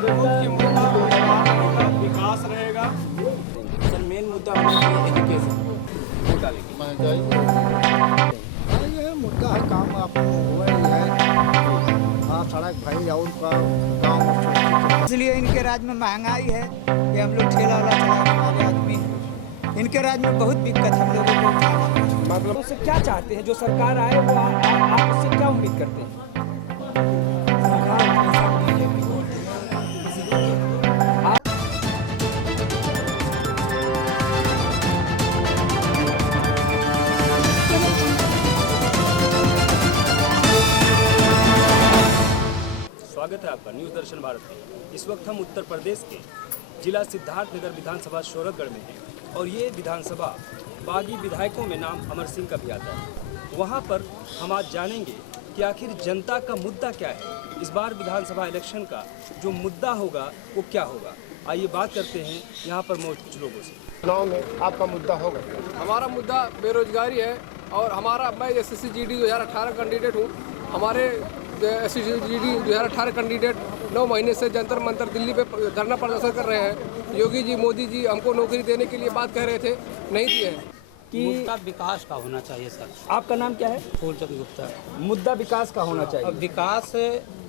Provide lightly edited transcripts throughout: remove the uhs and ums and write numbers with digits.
मुख्य मुद्दा हमारा विकास रहेगा। सर मेन मुद्दा होना चाहिए एजुकेशन। वोट डालेंगे। महंगाई ये मुद्दा है, काम आप हुआ ही है। हाँ, सड़क भाई और का गाँव, इसलिए इनके राज्य में महंगाई है कि हम लोग ठेला वाला चलाने वाले आदमी हैं। इनके राज्य में बहुत दिक्कत हम लोगों को। मतलब उससे क्या चाहते हैं जो सरकार आए वो आप उससे क्या उम्मीद करते हैं? स्वागत है आपका न्यूज़ दर्शन भारत में। इस वक्त हम उत्तर प्रदेश के जिला सिद्धार्थनगर विधानसभा शोरतगढ़ में हैं और ये विधानसभा बागी विधायकों में नाम अमर सिंह का भी आता है। वहाँ पर हम आज जानेंगे कि आखिर जनता का मुद्दा क्या है, इस बार विधानसभा इलेक्शन का जो मुद्दा होगा वो क्या होगा। आइए बात करते हैं यहाँ पर मौजूद कुछ लोगों से। चुनाव में आपका मुद्दा होगा? हमारा मुद्दा बेरोजगारी है और मैं SSC GD 2018 कैंडिडेट हूँ। हमारे SSC GD 2018 कैंडिडेट 9 महीने से जंतर मंतर दिल्ली पे धरना प्रदर्शन कर रहे हैं। योगी जी मोदी जी हमको नौकरी देने के लिए बात कह रहे थे, नहीं दिए हैं। कि मुद्दा विकास का होना चाहिए सर। आपका नाम क्या है? फूलचंद गुप्ता। मुद्दा विकास का होना चाहिए। अब विकास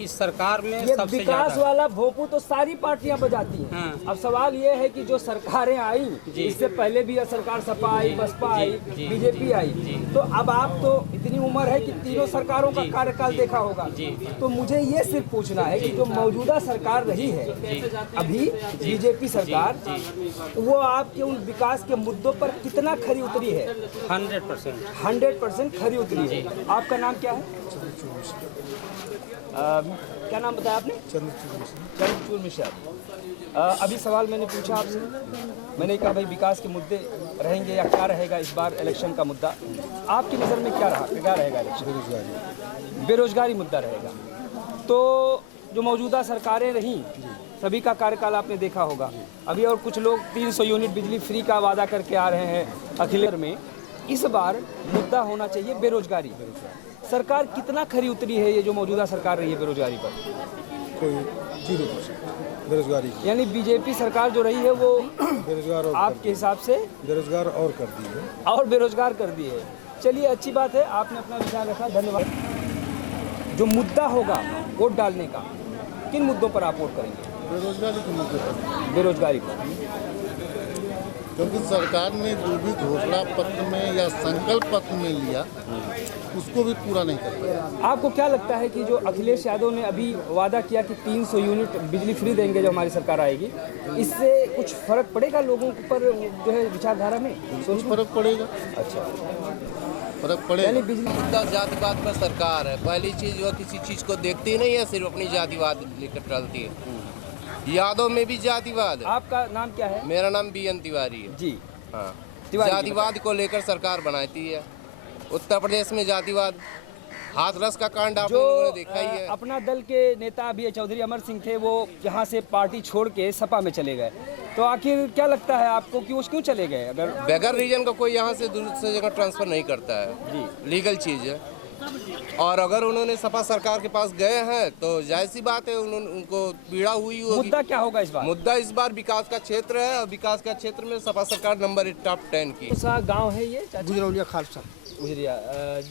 इस सरकार में ये सबसे विकास ज्यादा वाला भोंपू तो सारी पार्टियां बजाती हैं। हाँ। अब सवाल ये है कि जो सरकारें आई, जी। इससे पहले भी सरकार सपा आई, बसपा आई, जी। बीजेपी आई, तो अब आप तो इतनी उम्र है कि तीनों सरकारों का जी। कार्यकाल देखा होगा। जी। तो मुझे ये सिर्फ पूछना है कि जो मौजूदा सरकार रही है अभी बीजेपी सरकार, वो आपके उन विकास के मुद्दों पर कितना खरी उतरी है? 100%। 100% खरी उतरी है। आपका नाम क्या है? क्या नाम बताया आपने? चंद्रचूड़ मिश्रा। अभी सवाल मैंने पूछा आपसे, मैंने कहा भाई विकास के मुद्दे रहेंगे या क्या रहेगा इस बार इलेक्शन का मुद्दा? आपकी नज़र में क्या रहेगा इलेक्शन? बेरोजगारी मुद्दा रहेगा। तो जो मौजूदा सरकारें रहीं सभी का कार्यकाल आपने देखा होगा। अभी और कुछ लोग 300 यूनिट बिजली फ्री का वादा करके आ रहे हैं अखिलेश में। इस बार मुद्दा होना चाहिए बेरोजगारी। सरकार कितना खरी उतरी है ये जो मौजूदा सरकार रही है बेरोजगारी पर? कोई 0% बेरोजगारी, यानी बीजेपी सरकार जो रही है वो बेरोजगार और आपके हिसाब से बेरोजगार और कर दी है। और बेरोजगार कर दी है। चलिए अच्छी बात है, आपने अपना विचार रखा, धन्यवाद। जो मुद्दा होगा वोट डालने का, किन मुद्दों पर आप वोट करेंगे? बेरोजगारी के मुद्दे पर, बेरोजगारी पर। क्योंकि सरकार ने जो भी घोषणा पत्र में या संकल्प पत्र में लिया उसको भी पूरा नहीं कर पाया। आपको क्या लगता है कि जो अखिलेश यादव ने अभी वादा किया कि 300 यूनिट बिजली फ्री देंगे जो हमारी सरकार आएगी, इससे कुछ फर्क पड़ेगा लोगों पर जो है विचारधारा में? कुछ फर्क पड़ेगा। अच्छा, फर्क पड़ेगा। यानी बिजली मुद्दा जातिवाद पर सरकार है। पहली चीज वो किसी चीज को देखती नहीं है, सिर्फ अपनी जातिवाद लेकर चलती है। यादव में भी जातिवाद है। आपका नाम क्या है? मेरा नाम BN तिवारी है जी। हाँ। तिवारी जी जातिवाद को लेकर सरकार बनाती है। उत्तर प्रदेश में जातिवाद, हाथरस का कांड आप जो लोगों ने देखा ही है। अपना दल के नेता अभी चौधरी अमर सिंह थे, वो यहाँ से पार्टी छोड़ के सपा में चले गए। तो आखिर क्या लगता है आपको कि वो क्यों चले गए? अगर बगैर रीजन का कोई यहाँ से दूसरी जगह ट्रांसफर नहीं करता है जी, लीगल चीज है। और अगर उन्होंने सपा सरकार के पास गए हैं तो जाहिर सी बात है उनको पीड़ा हुई होगी। मुद्दा क्या होगा इस बार? मुद्दा इस बार विकास का क्षेत्र है और विकास का क्षेत्र में सपा सरकार नंबर 1 टॉप 10 की। कौन सा गाँव है ये? गुजरौलिया खालसा। गुजरिया।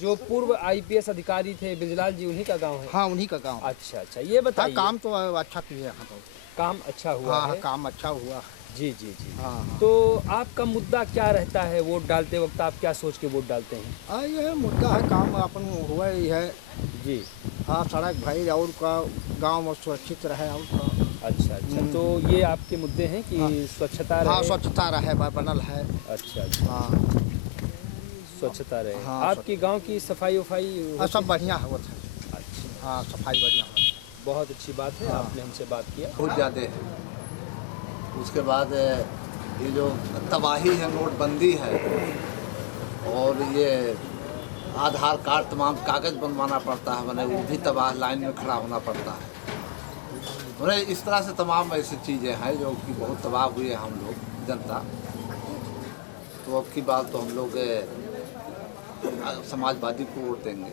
जो पूर्व IPS अधिकारी थे बिरजलाल जी, उन्हीं का गाँव है? हाँ, उन्हीं का गाँव। अच्छा अच्छा, ये बताइए। काम तो अच्छा किया यहाँ पर। काम अच्छा हुआ है? काम अच्छा हुआ। जी जी जी। हाँ। तो आपका मुद्दा क्या रहता है वोट डालते वक्त? आप क्या सोच के वोट डालते हैं? ये मुद्दा है, काम अपन हुआ ही है जी। हाँ, सड़क भाई और का गाँव सुरक्षित रहे और का। अच्छा अच्छा, तो ये आपके मुद्दे हैं कि स्वच्छता रहे? हाँ, स्वच्छता रहे, बनल है। अच्छा अच्छा, हाँ, स्वच्छता रहे। हाँ, आपकी गांव की सफाई वफाई सब बढ़िया होता है। अच्छा, हाँ, सफाई बढ़िया है। बहुत अच्छी बात है। आपने हमसे बात किया। बहुत ज़्यादा है। उसके बाद ये जो तबाही है, नोटबंदी है, और ये आधार कार्ड तमाम कागज़ बनवाना पड़ता है, मैंने वो भी तबाह, लाइन में खड़ा होना पड़ता है। मैंने इस तरह से तमाम ऐसी चीज़ें हैं जो कि बहुत तबाह हुए हैं हम लोग जनता। तो अब की बात तो हम लोग समाजवादी को वोट देंगे।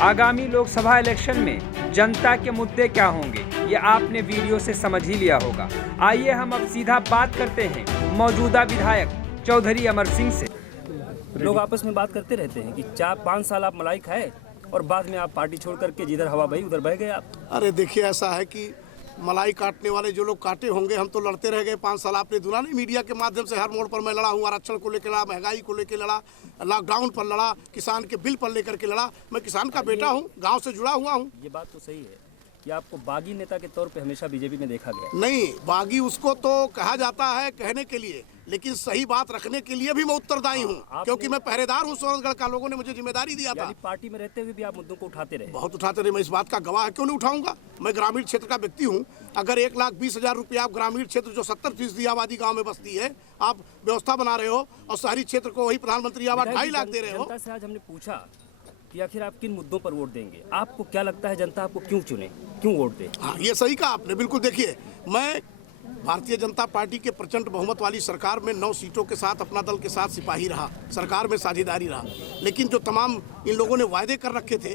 आगामी लोकसभा इलेक्शन में जनता के मुद्दे क्या होंगे ये आपने वीडियो से समझ ही लिया होगा। आइए हम अब सीधा बात करते हैं मौजूदा विधायक चौधरी अमर सिंह से। लोग आपस में बात करते रहते हैं कि 4-5 साल आप मलाई खाए और बाद में आप पार्टी छोड़ करके जिधर हवा बही उधर बह गए आप। अरे देखिए, ऐसा है कि मलाई काटने वाले जो लोग काटे होंगे, हम तो लड़ते रह गए 5 साल। आपने सुना नहीं, मीडिया के माध्यम से हर मोड़ पर मैं लड़ा हूँ। आरक्षण को लेकर लड़ा, महंगाई को लेकर लड़ा, लॉकडाउन पर लड़ा, किसान के बिल पर लेकर के लड़ा। मैं किसान का बेटा हूँ, गांव से जुड़ा हुआ हूँ। ये बात तो सही है कि आपको बागी नेता के तौर पे हमेशा बीजेपी में देखा गया। नहीं, बागी उसको तो कहा जाता है कहने के लिए, लेकिन सही बात रखने के लिए भी मैं उत्तरदायी हूँ, क्योंकि मैं पहरेदार हूँ। सूरजगढ़ का लोगों ने मुझे जिम्मेदारी दिया था। पार्टी में रहते हुए भी आप मुद्दों को उठाते रहे। बहुत उठाते रहे, मैं इस बात का गवाह है। क्यों नहीं उठाऊंगा? मैं ग्रामीण क्षेत्र का व्यक्ति हूँ। अगर 1,20,000 रुपया आप ग्रामीण क्षेत्र जो 70% आबादी गांव में बसती है, आप व्यवस्था बना रहे हो, और शहरी क्षेत्र को वही प्रधानमंत्री आवास 2.5 लाख दे रहे हो। जनता से आज हमने पूछा कि आखिर आप किन मुद्दों पर वोट देंगे, आपको क्या लगता है जनता आपको क्यों चुने, क्यों वोट दे? हाँ, ये सही कहा आपने। बिल्कुल, देखिए, मैं भारतीय जनता पार्टी के प्रचंड बहुमत वाली सरकार में 9 सीटों के साथ अपना दल के साथ सिपाही रहा, सरकार में साझेदारी रहा। लेकिन जो तमाम इन लोगों ने वायदे कर रखे थे,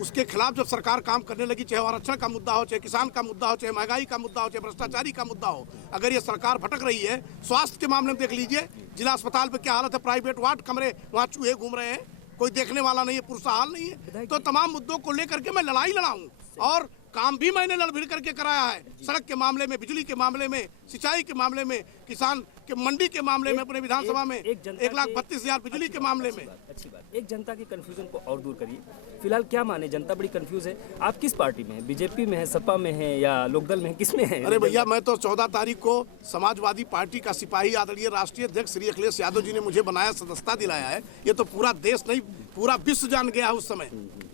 उसके खिलाफ जब सरकार काम करने लगी, चाहे आरक्षण का मुद्दा हो, चाहे किसान का मुद्दा हो, चाहे महंगाई का मुद्दा हो, चाहे भ्रष्टाचारी का मुद्दा हो, अगर ये सरकार भटक रही है। स्वास्थ्य के मामले में देख लीजिए, जिला अस्पताल पे क्या हालत है, प्राइवेट वार्ड कमरे, वहाँ चूहे घूम रहे हैं, कोई देखने वाला नहीं है, पुरसा हाल नहीं है। तो तमाम मुद्दों को लेकर के मैं लड़ाई लड़ा हूँ, और काम भी मैंने लड़ भिड़ करके कराया है। सड़क के मामले में, बिजली के मामले में, सिंचाई के मामले में, किसान के मंडी के मामले में, अपने विधानसभा में 1,32,000 बिजली के मामले में। अच्छी बात। एक जनता की कंफ्यूजन को और दूर करिए। फिलहाल क्या माने, जनता बड़ी कंफ्यूज है। आप किस पार्टी में है? बीजेपी में है, सपा में है, या लोकदल में है, किस में है? अरे भैया, मैं तो 14 तारीख को समाजवादी पार्टी का सिपाही आदरणीय राष्ट्रीय अध्यक्ष श्री अखिलेश यादव जी ने मुझे बनाया, सदस्यता दिलाया है। ये तो पूरा देश नहीं, पूरा विश्व जान गया उस समय।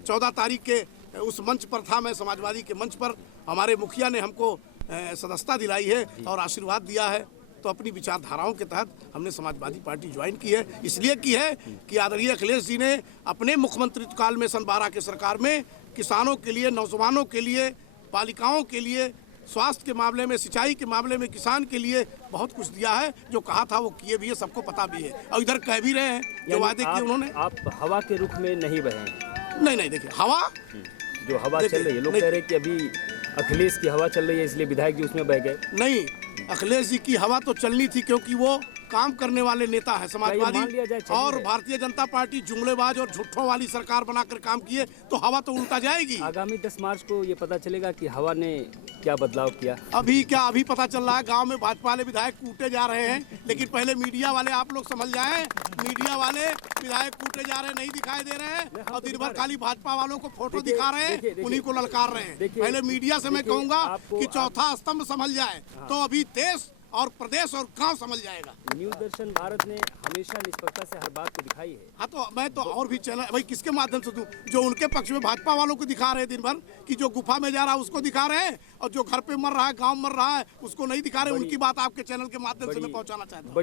14 तारीख के उस मंच पर था मैं, समाजवादी के मंच पर। हमारे मुखिया ने हमको सदस्यता दिलाई है और आशीर्वाद दिया है। तो अपनी विचारधाराओं के तहत हमने समाजवादी पार्टी ज्वाइन की है। इसलिए की है कि आदरणीय अखिलेश जी ने अपने मुख्यमंत्रित्व काल में सन 12 के सरकार में किसानों के लिए, नौजवानों के लिए, बालिकाओं के लिए, स्वास्थ्य के मामले में, सिंचाई के मामले में, किसान के लिए बहुत कुछ दिया है। जो कहा था वो किए भी है, सबको पता भी है, और इधर कह भी रहे हैं जो वादे किए उन्होंने। आप हवा के रुख में नहीं बहे? नहीं, देखिए, हवा जो हवा चल रही है, लोग कह रहे हैं कि अभी अखिलेश की हवा चल रही है, इसलिए विधायक जी उसमें बह गए। नहीं, अखिलेश जी की हवा तो चलनी थी, क्योंकि वो काम करने वाले नेता है समाजवादी। और भारतीय जनता पार्टी जुमलेबाज और झूठों वाली सरकार बनाकर काम किए, तो हवा तो उल्टा जाएगी। आगामी 10 मार्च को ये पता चलेगा कि हवा ने क्या बदलाव किया। अभी पता चल रहा है। गांव में भाजपा वाले विधायक कूटे जा रहे हैं, लेकिन पहले मीडिया वाले, आप लोग समझ जाएं, मीडिया वाले विधायक कूटे जा रहे हैं, नहीं दिखाई दे रहे हैं, और दिन भर खाली भाजपा वालों को फोटो दिखा रहे हैं, उन्हीं को ललकार रहे हैं। पहले मीडिया से मैं कहूँगा कि चौथा स्तंभ समझ जाए, तो अभी देश और प्रदेश और गांव समझ जाएगा। न्यूज़ दर्शन भारत ने हमेशा निष्पक्षता से हर बात को दिखाई है। हाँ, तो मैं तो और भी चैनल भाई किसके माध्यम से दूं? जो उनके पक्ष में भाजपा वालों को दिखा रहे हैं दिन भर, कि जो गुफा में जा रहा है उसको दिखा रहे हैं, और जो घर पे मर रहा है, गांव मर रहा है, उसको नहीं दिखा रहे। उनकी बात आपके चैनल के माध्यम से मैं पहुंचाना चाहता हूँ।